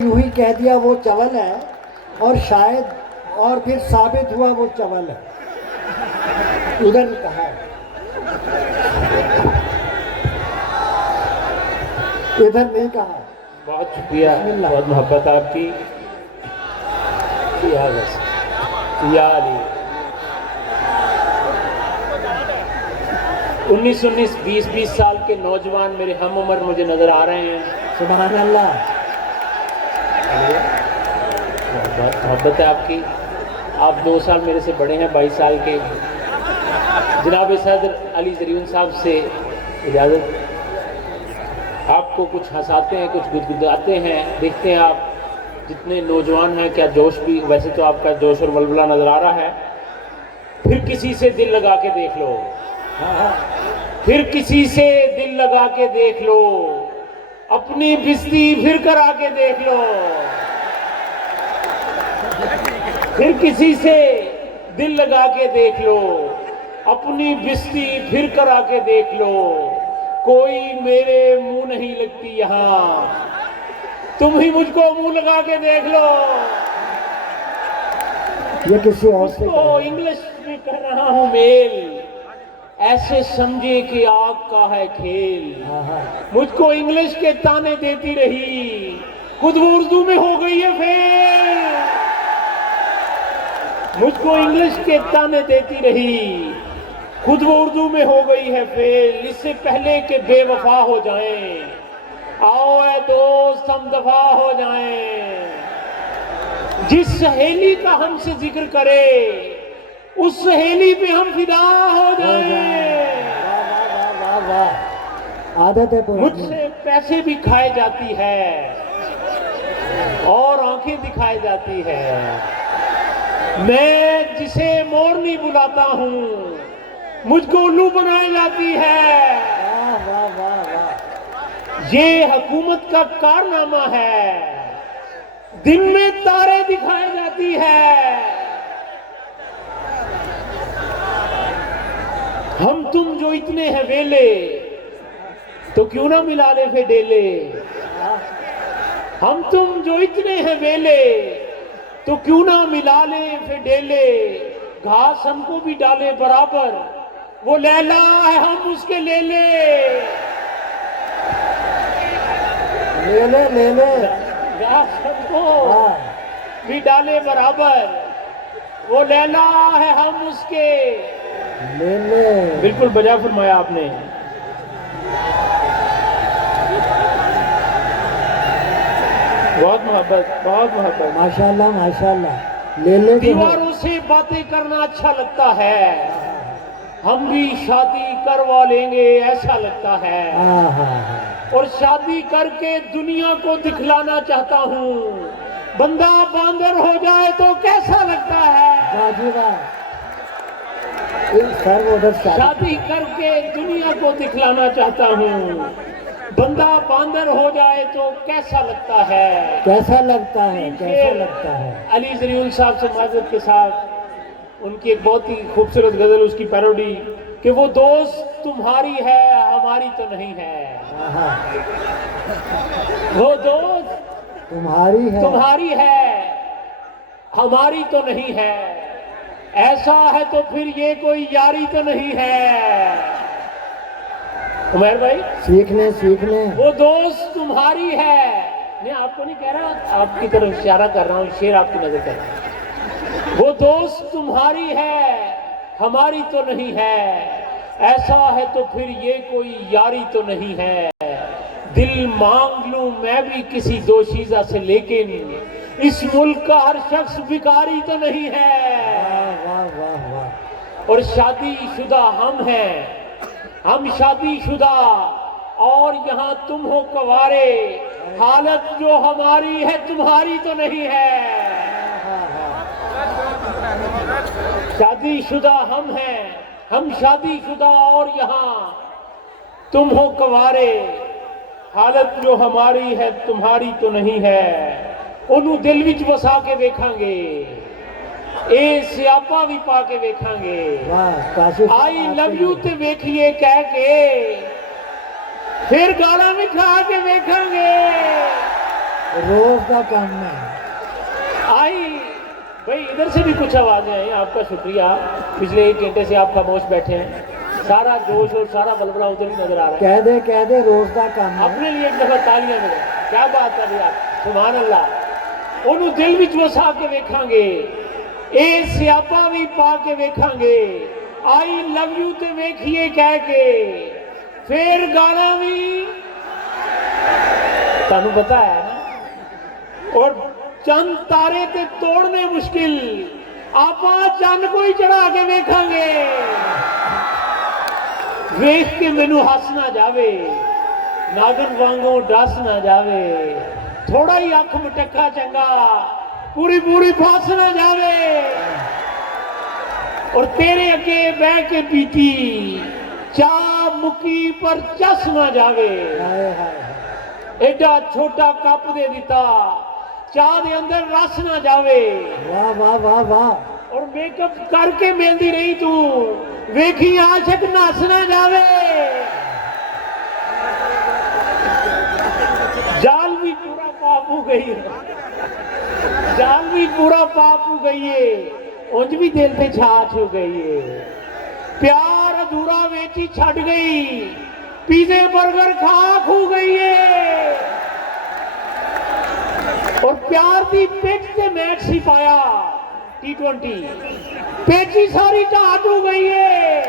यूं ही कह दिया वो चवल है और शायद और फिर साबित हुआ वो चवल है। उधर कहा इधर नहीं कहा। बहुत शुक्रिया, बहुत मोहब्बत आपकी। या अली 19 20 साल के नौजवान मेरे हम उम्र मुझे नजर आ रहे हैं। सुभान अल्लाह। बहुत मोहब्बत है आपकी। आप 2 साल मेरे से बड़े हैं, 22 साल के। जनाब सदर अली ज़रीउन साहब से इजाज़त। आपको कुछ हंसाते हैं, कुछ गुदगुदाते हैं। देखते हैं आप जितने नौजवान हैं क्या जोश भी, वैसे तो आपका जोश और वलवला नज़र आ रहा है। फिर किसी से दिल लगा के देख लो, फिर किसी से दिल लगा के देख लो, अपनी बिस्ती फिर करा के देख लो। फिर किसी से दिल लगा के देख लो, अपनी बिस्ती फिर करा के देख लो। कोई मेरे मुंह नहीं लगती यहां, तुम ही मुझको मुंह लगा के देख लो। ये किसी और से तो इंग्लिश में कर रहा हूं मेल, ऐसे समझे कि आग का है खेल। मुझको इंग्लिश के ताने देती रही, खुद वो उर्दू में हो गई है फेल। मुझको इंग्लिश के ताने देती रही, खुद वो उर्दू में हो गई है फेल। इससे पहले कि बेवफा हो जाएं, आओ ऐ दोस्त हम दफा हो जाएं। जिस सहेली का हमसे जिक्र करे, उस सहेली पे हम फिदा हो जाएं। वाह वाह वाह। आदत है मुझसे पैसे भी खाए जाती है और आंखें दिखाई जाती है। मैं जिसे मोरनी बुलाता हूँ, मुझको उल्लू बनाई जाती है। वाह वाह वाह वाह। ये हुकूमत का कारनामा है, दिन में तारे दिखाई जाती है। हम तुम जो इतने हैं वेले, तो क्यों ना मिला ले फिर डेले। हम तुम जो इतने हैं वेले, तो क्यों ना मिला ले फिर डेले। घास हमको भी डाले बराबर, वो लैला है हम उसके ले ले। ले ले घास हमको भी डाले बराबर, वो लैला है हम उसके ले ले। बिल्कुल बजा फरमाया आपने। बहुत मोहब्बत, बहुत मोहब्बत। माशाल्लाह माशाल्लाह। ले ले। दीवारों से बातें करना अच्छा लगता है, हम भी शादी करवा लेंगे ऐसा लगता है। और शादी करके दुनिया को दिखलाना चाहता हूँ, बंदा बांदर हो जाए तो कैसा लगता है। शादी करके दुनिया को दिखलाना चाहता हूँ, बंदा बांदर हो जाए तो कैसा लगता है। कैसा लगता है, कैसा लगता है। अली ज़रीउन साहब से माजरत के साथ उनकी एक बहुत ही खूबसूरत गजल, उसकी पैरोडी कि वो दोस्त तुम्हारी है हमारी तो नहीं है। वो दोस्त तुम्हारी है हमारी तो नहीं है। ऐसा है तो फिर ये कोई यारी तो नहीं है। उमर भाई सीख ले। वो दोस्त तुम्हारी है, मैं आपको नहीं कह रहा, आपकी तरफ इशारा कर रहा हूँ, शेर आपकी नजर कर रहा हूँ। वो दोस्त तुम्हारी है हमारी तो नहीं है। ऐसा है तो फिर ये कोई यारी तो नहीं है। दिल मांग लूं मैं भी किसी दोशीज़ा से, लेकिन इस मुल्क का हर शख्स भिखारी तो नहीं है। वाह वाह वाह। और शादीशुदा हम हैं, हम शादीशुदा, और यहाँ तुम हो कवारे। हालत जो हमारी है तुम्हारी तो नहीं है। शादीशुदा हम हैं, हम शादीशुदा, और यहाँ तुम हो कवारे। हालत जो हमारी है तुम्हारी तो नहीं है। उन्हों दिल विच वसा के देखांगे, ए सियापा भी पा के वेखांगे। आई लव यू ते वेखिए कह के, फिर गाला भी खा के वेखांगे। रोज का काम है। आई भाई, इधर से भी कुछ आवाजें आई, आपका शुक्रिया। पिछले 1 घंटे से आप खामोश बैठे हैं, सारा जोश और सारा बलबला उधर ही नजर आ रहा है। कह दे रोज का काम है। अपने लिए एक दफा तालियां मिले, क्या बात कर रही आप, सुभान अल्लाह। ओनू दिल विच वसा के वेखांगे, ए सियापा भी पा के वेखांगे, आई लव यू ते वेखिए कह के, फिर गाना भी तुहानू पता है ना। और चंद तारे ते तोड़ने मुश्किल, आपा चंद को ही चढ़ा के वेखांगे। वेख के मैनू हस ना जावे, नागन वांगू डस ना जावे, थोड़ा ही अख मटक्का चंगा, पूरी पूरी फस ना जावे। और तेरे अगे बह के पीती, चाह मुकी पर चस ना जावे। हाय हाय। एडा छोटा कप दे दिता, चाह दे अंदर रस ना जावे। वाह वाह वाह वाह। और मेकअप करके मिलती रही तू, वेखी आशक नस ना जावे। जाल भी पूरा पाप हो गई है, जाल भी पूरा पाप हो गई है, उंज भी दिल पे छाछ हो गई है। प्यार अधूरा वेची छड़ गई, पिज़्ज़े बर्गर खा खू गई है। और प्यार दी पिच से मैच ही पाया T20, पेची सारी ढाट हो गई है।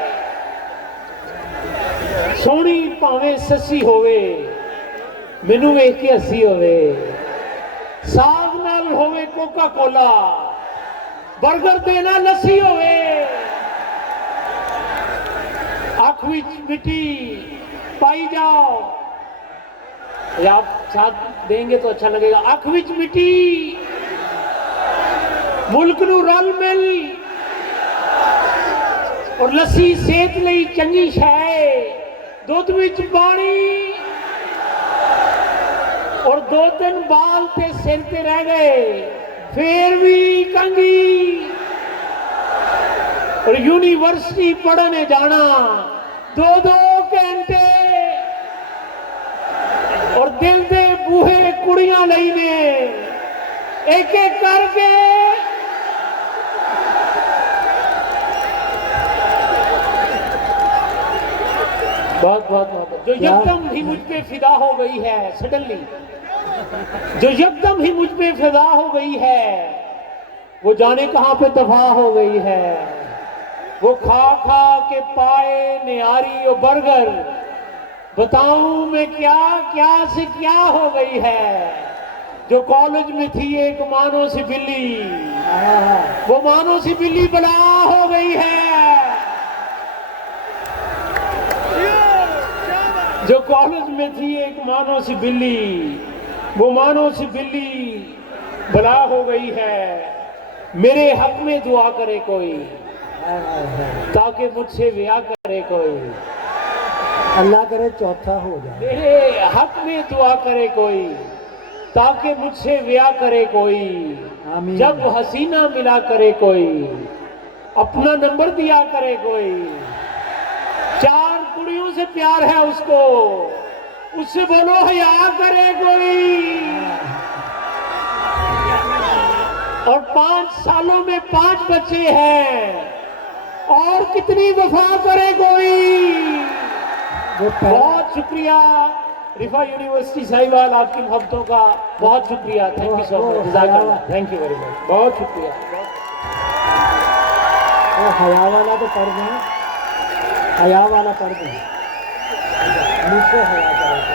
सोहनी भावें सस्सी होवे, मैनू वेख के हसी होवे, साग नाल होवे कोका कोला, बर्गर देना लस्सी होवे, अख विच मिट्टी पाई जाओ, या आप साथ देंगे तो अच्छा लगेगा। अख विच मिट्टी, मुल्क नू रल मिल, और लस्सी सेहत लई चंगी शै, दुध विच पानी, और 2-3 बाल ते सिर ते रह गए, फिर भी कंगी। और यूनिवर्सिटी पढ़ने जाना 2-2 घंटे, और दिल दे बूहे कुड़ियां लई ने एक एक करके। बहुत बहुत बहुत। जो यकदम ही मुझ पे फिदा हो गई है, सडनली जो यकदम ही मुझ पे फिदा हो गई है, वो जाने कहां पे दफा हो गई है। वो खा खा के पाए निहारी और बर्गर, बताऊं मैं क्या क्या से क्या हो गई है। जो कॉलेज में थी एक मानो सी बिल्ली, वो मानो सी बिल्ली बला हो गई है। जो कॉलेज में थी एक मानो सी बिल्ली, वो मानो सी बिल्ली बला हो गई है। मेरे हक में दुआ करे कोई, ताकि मुझसे ब्याह करे कोई। अल्लाह करे चौथा हो जाए। मेरे हक में दुआ करे कोई, ताकि मुझसे ब्याह करे कोई। आमीन। जब हसीना मिला करे कोई, अपना नंबर दिया करे कोई। 4 कुड़ियों से प्यार है उसको, उससे बोलो हया करे कोई। और 5 सालों में 5 बच्चे हैं, और कितनी वफा करे कोई। बहुत शुक्रिया रिफा यूनिवर्सिटी साहिवाल, आपकी मोहब्बतों का बहुत शुक्रिया। थैंक यू सो मच, जज़ाकल्लाह, थैंक यू वेरी मच, बहुत शुक्रिया। हया वाला तो पढ़ दें, हया वाला पढ़ दें, मुझसे हया करें।